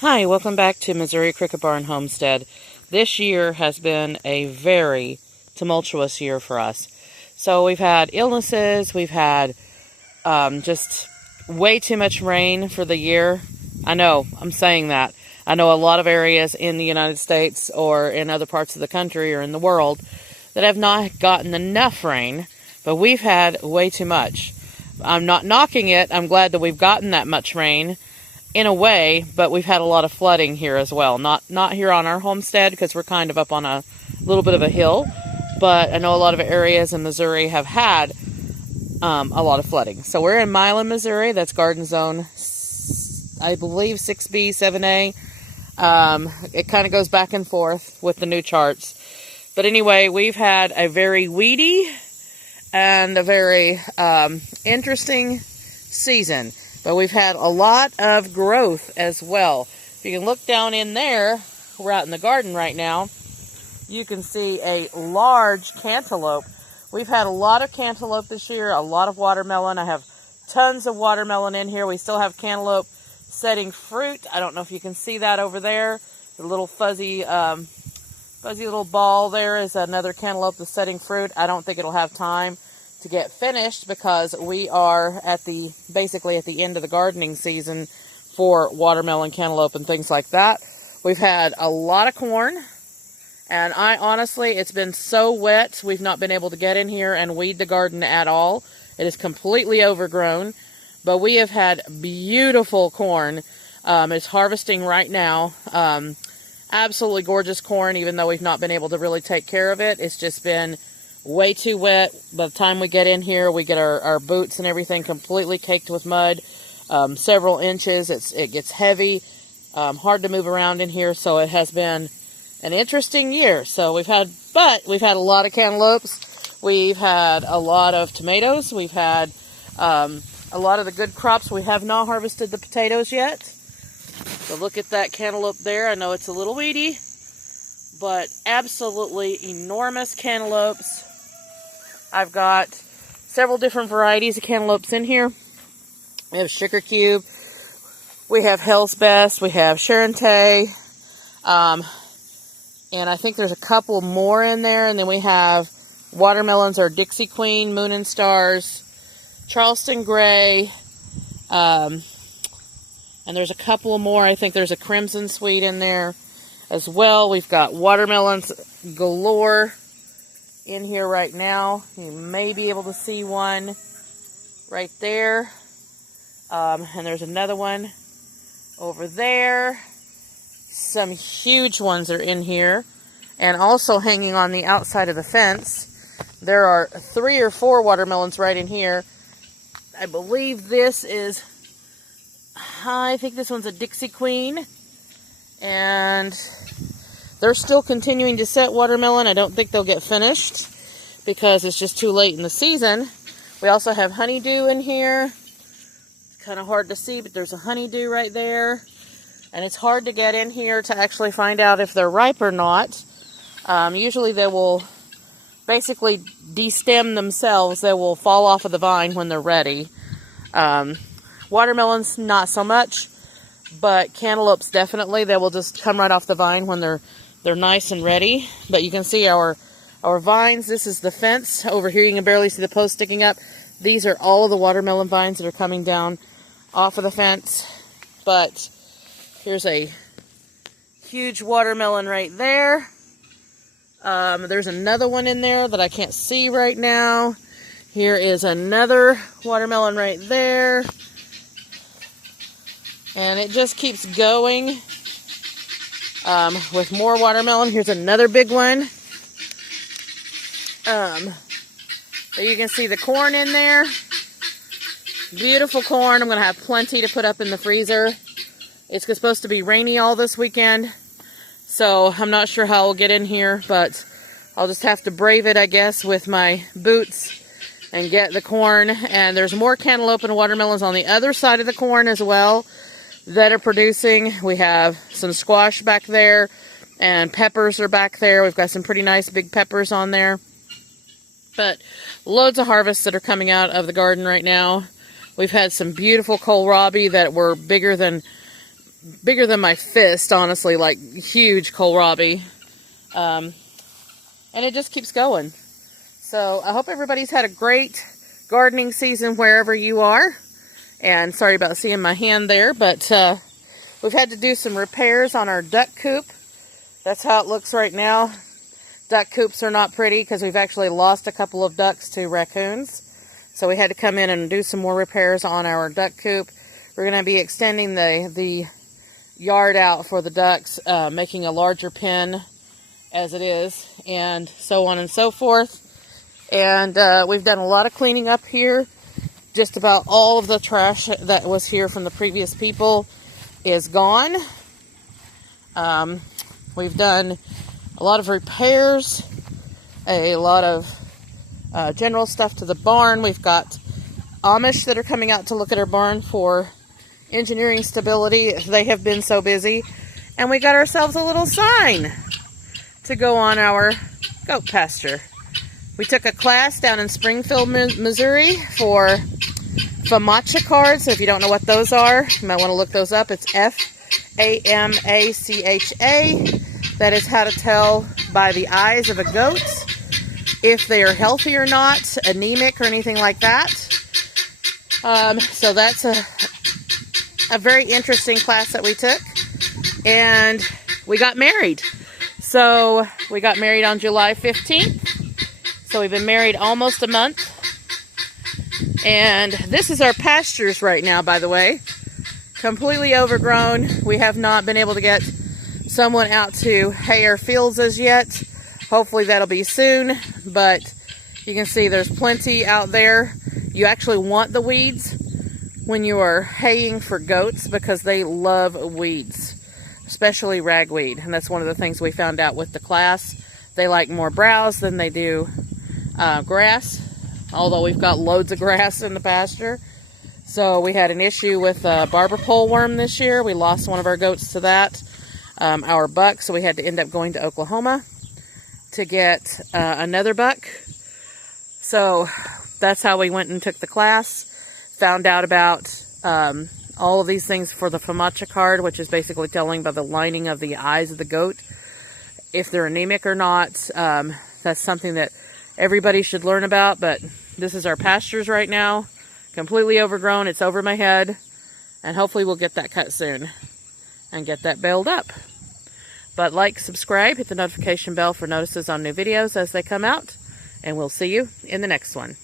Hi, welcome back to Missouri Cricket Barn Homestead. This year has been a very tumultuous year for us. So we've had illnesses, we've had just way too much rain for the year. I know, I'm saying that. I know a lot of areas in the United States or in other parts of the country or in the world that have not gotten enough rain, but we've had way too much. I'm not knocking it. I'm glad that we've gotten that much rain in a way, but we've had a lot of flooding here as well. Not here on our homestead because we're kind of up on a little bit of a hill, but I know a lot of areas in Missouri have had a lot of flooding. So we're in Milan, Missouri. That's Garden Zone, I believe 6B, 7A. It kind of goes back and forth with the new charts. But anyway, we've had a very weedy and a very interesting season. But we've had a lot of growth as well. If you can look down in there, we're out in the garden right now, you can see a large cantaloupe. We've had a lot of cantaloupe this year, a lot of watermelon. I have tons of watermelon in here. We still have cantaloupe setting fruit. I don't know if you can see that over there. The little fuzzy little ball there is another cantaloupe that's setting fruit. I don't think it'll have time to get finished because we are basically at the end of the gardening season for watermelon, cantaloupe, and things like that. We've had a lot of corn, and honestly, it's been so wet, we've not been able to get in here and weed the garden at all. It is completely overgrown, but we have had beautiful corn. It's harvesting right now. Absolutely gorgeous corn, even though we've not been able to really take care of it. It's just been way too wet. By the time we get in here, we get our boots and everything completely caked with mud, several inches. It gets heavy, hard to move around in here, so it has been an interesting year. So we've had a lot of cantaloupes, we've had a lot of tomatoes, we've had a lot of the good crops. We have not harvested the potatoes yet. So look at that cantaloupe there. I know it's a little weedy, but absolutely enormous cantaloupes. I've got several different varieties of cantaloupes in here. We have Sugar Cube, we have Hell's Best, we have Charente, and I think there's a couple more in there. And then we have watermelons are Dixie Queen, Moon and Stars, Charleston Gray, and there's a couple more. I think there's a Crimson Sweet in there as well. We've got watermelons galore in here right now. You may be able to see one right there. And there's another one over there. Some huge ones are in here. And also hanging on the outside of the fence, there are 3 or 4 watermelons right in here. I believe this is, I think this one's a Dixie Queen. And they're still continuing to set watermelon. I don't think they'll get finished because it's just too late in the season. We also have honeydew in here. It's kind of hard to see, but there's a honeydew right there. And it's hard to get in here to actually find out if they're ripe or not. Usually they will basically destem themselves. They will fall off of the vine when they're ready. Watermelons, not so much. But cantaloupes, definitely. They will just come right off the vine when they're nice and ready. But you can see our vines. This is the fence. Over here you can barely see the post sticking up. These are all of the watermelon vines that are coming down off of the fence. But here's a huge watermelon right there. There's another one in there that I can't see right now. Here is another watermelon right there. And it just keeps going with more watermelon. Here's another big one. So you can see the corn in there. Beautiful corn. I'm going to have plenty to put up in the freezer. It's supposed to be rainy all this weekend. So I'm not sure how I'll get in here, but I'll just have to brave it, I guess, with my boots and get the corn. And there's more cantaloupe and watermelons on the other side of the corn as well that are producing. We have some squash back there, and peppers are back there. We've got some pretty nice big peppers on there. But loads of harvests that are coming out of the garden right now. We've had some beautiful kohlrabi that were bigger than bigger than my fist, honestly, like huge kohlrabi. And it just keeps going. So I hope everybody's had a great gardening season wherever you are. And sorry about seeing my hand there, but we've had to do some repairs on our duck coop. That's how it looks right now. Duck coops are not pretty because we've actually lost a couple of ducks to raccoons. So we had to come in and do some more repairs on our duck coop. We're going to be extending the yard out for the ducks, making a larger pen as it is, and so on and so forth. And we've done a lot of cleaning up here. Just about all of the trash that was here from the previous people is gone. We've done a lot of repairs, a lot of general stuff to the barn. We've got Amish that are coming out to look at our barn for engineering stability. They have been so busy. And we got ourselves a little sign to go on our goat pasture. We took a class down in Springfield, Missouri for FAMACHA cards. So if you don't know what those are, you might want to look those up. It's FAMACHA. That is how to tell by the eyes of a goat if they are healthy or not, anemic or anything like that. So that's a very interesting class that we took. And we got married. So we got married on July 15th. So we've been married almost a month. And this is our pastures right now, by the way. Completely overgrown. We have not been able to get someone out to hay our fields as yet. Hopefully that'll be soon. But you can see there's plenty out there. You actually want the weeds when you are haying for goats because they love weeds, especially ragweed. And that's one of the things we found out with the class. They like more browse than they do grass, although we've got loads of grass in the pasture. So we had an issue with barber pole worm this year. We lost one of our goats to that, our buck, so we had to end up going to Oklahoma to get another buck. So that's how we went and took the class, found out about all of these things for the FAMACHA card, which is basically telling by the lining of the eyes of the goat if they're anemic or not. That's something that everybody should learn about, but this is our pastures right now. Completely overgrown. It's over my head. And hopefully we'll get that cut soon and get that baled up. But like, subscribe, hit the notification bell for notices on new videos as they come out. And we'll see you in the next one.